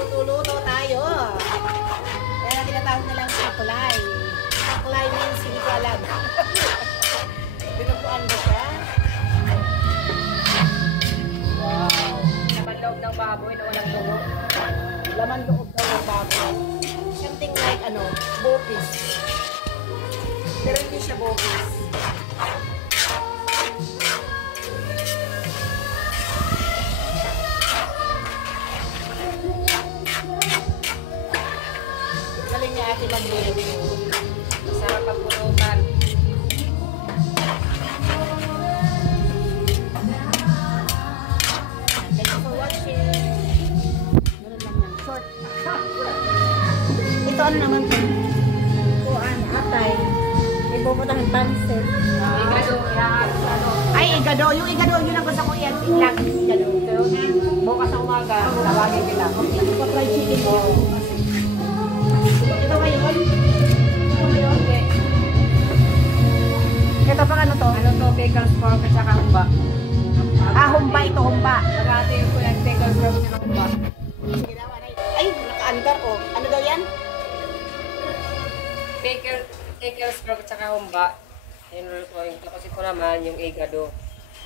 Magluto-luto tayo. Kaya tinatawag na lang saklay. Saklay means hindi ko alam. Binukuan mo siya. Wow. Laman loob ng baboy na walang dugo. Laman loob daw ng baboy. Something like bopis. Pero hindi siya bopis. Galing niya ate mag-luto. Masarap ang pulutan. Thank you for watching. Ganun lang yan. Short. Ito ano naman po? Kuan, atay. Ibubutang pansit. Igado, Ay, igado. Yung igado, yun ang gusto ko yan. Ilang igado. bukas sa umaga, tawagin kita. Fried chicken mo. Ito ngayon? Ito ngayon? Ito pang ano to? Ano to, pickles pork at saka humba. Humba ito, humba. Pagkati ko yung pickles pork at saka humba. Ay, naka-under ko. Ano daw yan? Pickles pork at saka humba. Yung lulutuin. Tapos ito naman yung igado.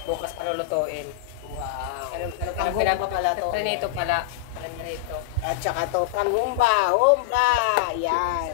Bukas pa lulutuin. Wow. Ano Humba pala to. Prenito pala. Prenito. At saka to, pang humba. Humba. Yan.